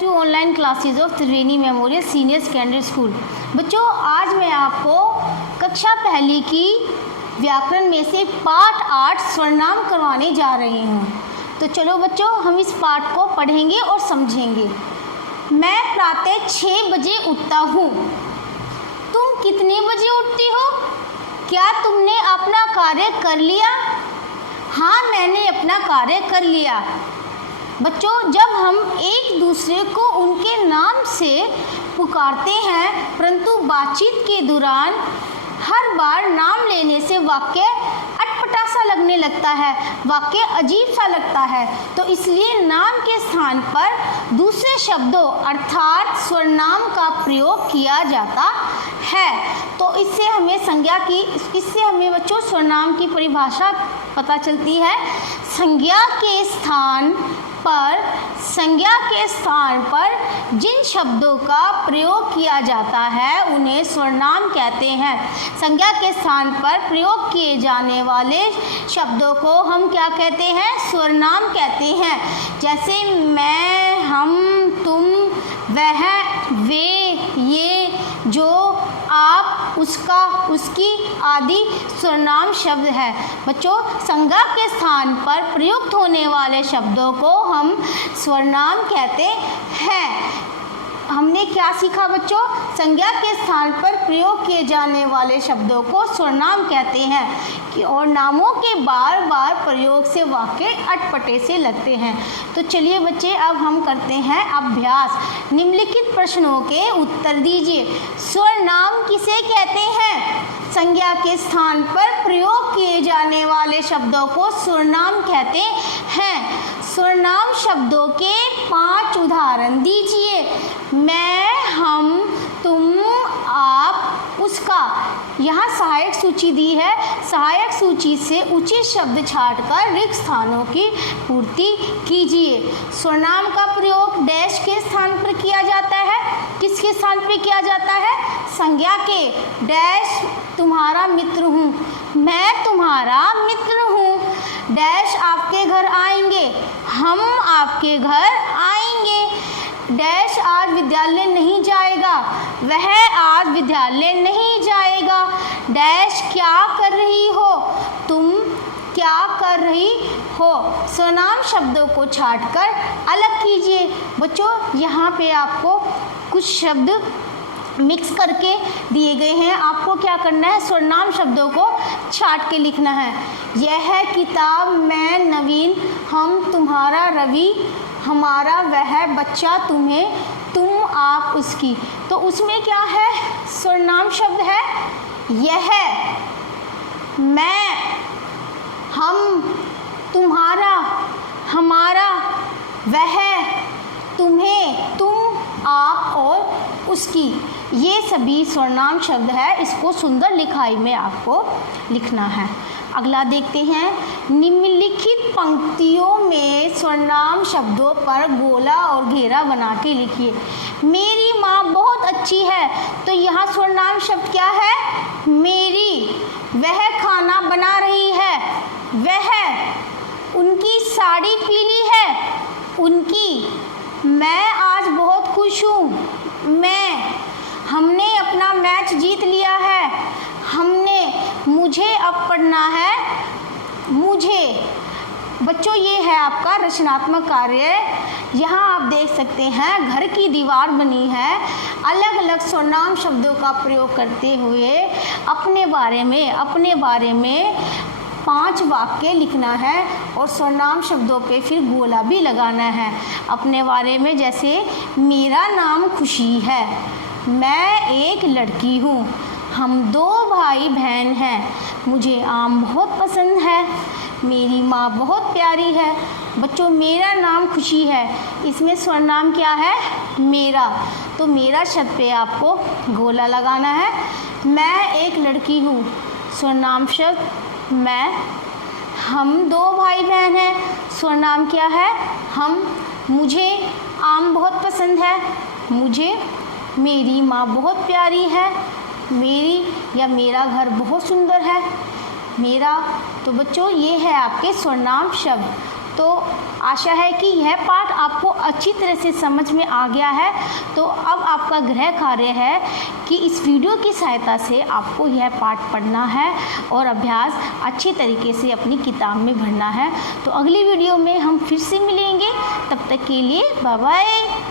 To online classes of Triveni memorial senior secondary school. बच्चों, आज मैं आपको कक्षा पहली की व्याकरण में से पाठ 8 स्वरनाम करवाने जा रही हूँ। तो चलो बच्चों, हम इस पाठ को पढ़ेंगे और समझेंगे। मैं प्रातः 6 बजे उठता हूँ। तुम कितने बजे उठती हो? क्या तुमने अपना कार्य कर लिया? हाँ, मैंने अपना कार्य कर लिया। बच्चों, जब हम एक दूसरे को उनके नाम से पुकारते हैं, परंतु बातचीत के दौरान हर बार नाम लेने से वाक्य अटपटा सा लगने लगता है, वाक्य अजीब सा लगता है। तो इसलिए नाम के स्थान पर दूसरे शब्दों अर्थात स्वरनाम का प्रयोग किया जाता है। तो इससे हमें बच्चों स्वरनाम की परिभाषा पता चलती है। संज्ञा के स्थान पर जिन शब्दों का प्रयोग किया जाता है उन्हें स्वरनाम कहते हैं। संज्ञा के स्थान पर प्रयोग किए जाने वाले शब्दों को हम क्या कहते हैं? स्वरनाम कहते हैं। जैसे मैं, हम, तुम, वह, वे, ये, जो, आप, उसका, उसकी आदि स्वरनाम शब्द है। बच्चों, संज्ञा के स्थान पर प्रयुक्त होने वाले शब्दों को हम स्वरनाम कहते हैं। हमने क्या सीखा बच्चों? संज्ञा के स्थान पर प्रयोग किए जाने वाले शब्दों को स्वरनाम कहते हैं और नामों के बार बार प्रयोग से वाक्य अटपटे से लगते हैं। तो चलिए बच्चे, अब हम करते हैं अभ्यास। निम्नलिखित प्रश्नों के उत्तर दीजिए। स्वरनाम किसे कहते हैं? संज्ञा के स्थान पर प्रयोग किए जाने वाले शब्दों को स्वरनाम कहते हैं। स्वरनाम शब्दों के 5 उदाहरण दीजिए। मैं, हम, तुम, आप, उसका। यहाँ सहायक सूची दी है। सहायक सूची से उचित शब्द छांटकर रिक्त स्थानों की पूर्ति कीजिए। स्वरनाम का प्रयोग डैश के स्थान पर किया जाता है। किसके स्थान पर किया जाता है? संज्ञा के। डैश तुम्हारा मित्र हूँ, मैं तुम्हारा मित्र हूँ। डैश आपके घर आएंगे, हम आपके घर आएंगे। डैश आज विद्यालय नहीं जाएगा, वह आज विद्यालय नहीं जाएगा। डैश क्या कर रही हो, तुम क्या कर रही हो। स्वरनाम शब्दों को छांटकर अलग कीजिए। बच्चों, यहाँ पे आपको कुछ शब्द मिक्स करके दिए गए हैं। आपको क्या करना है? स्वरनाम शब्दों को छांट के लिखना है। यह किताब, मैं नवीन, हम तुम्हारा रवि, हमारा वह बच्चा, तुम्हें, तुम, आप, उसकी। तो उसमें क्या है? स्वरनाम शब्द है यह, मैं, हम, तुम्हारा, हमारा, वह, तुम्हें, तुम, आप और उसकी। ये सभी स्वरनाम शब्द है। इसको सुंदर लिखाई में आपको लिखना है। अगला देखते हैं। निम्नलिखित पंक्तियों में स्वरनाम शब्दों पर गोला और घेरा बना के लिखिए। मेरी माँ बहुत अच्छी है। तो यहाँ स्वरनाम शब्द क्या है? मेरी। वह खाना बना रही है, वह। उनकी साड़ी पीली है, उनकी। मैं आज बहुत खुश हूँ, मैं। हमने अपना मैच जीत लिया है, हमने। मुझे अब पढ़ना है, मुझे। बच्चों, ये है आपका रचनात्मक कार्य। यहाँ आप देख सकते हैं घर की दीवार बनी है। अलग अलग स्वरनाम शब्दों का प्रयोग करते हुए अपने बारे में 5 वाक्य लिखना है और स्वरनाम शब्दों पे फिर गोला भी लगाना है अपने बारे में। जैसे मेरा नाम खुशी है, मैं एक लड़की हूँ, हम 2 भाई बहन हैं, मुझे आम बहुत पसंद है, मेरी माँ बहुत प्यारी है। बच्चों, मेरा नाम खुशी है, इसमें स्वरनाम क्या है? मेरा। तो मेरा शब्द पे आपको गोला लगाना है। मैं एक लड़की हूँ, स्वरनाम शब्द मैं। हम 2 भाई बहन हैं, स्वरनाम क्या है? हम। मुझे आम बहुत पसंद है, मुझे। मेरी माँ बहुत प्यारी है, मेरी या मेरा घर बहुत सुंदर है, मेरा। तो बच्चों, ये है आपके स्वरनाम शब्द। तो आशा है कि यह पाठ आपको अच्छी तरह से समझ में आ गया है। तो अब आपका गृह कार्य है कि इस वीडियो की सहायता से आपको यह पाठ पढ़ना है और अभ्यास अच्छी तरीके से अपनी किताब में भरना है। तो अगली वीडियो में हम फिर से मिलेंगे, तब तक के लिए बाय बाय।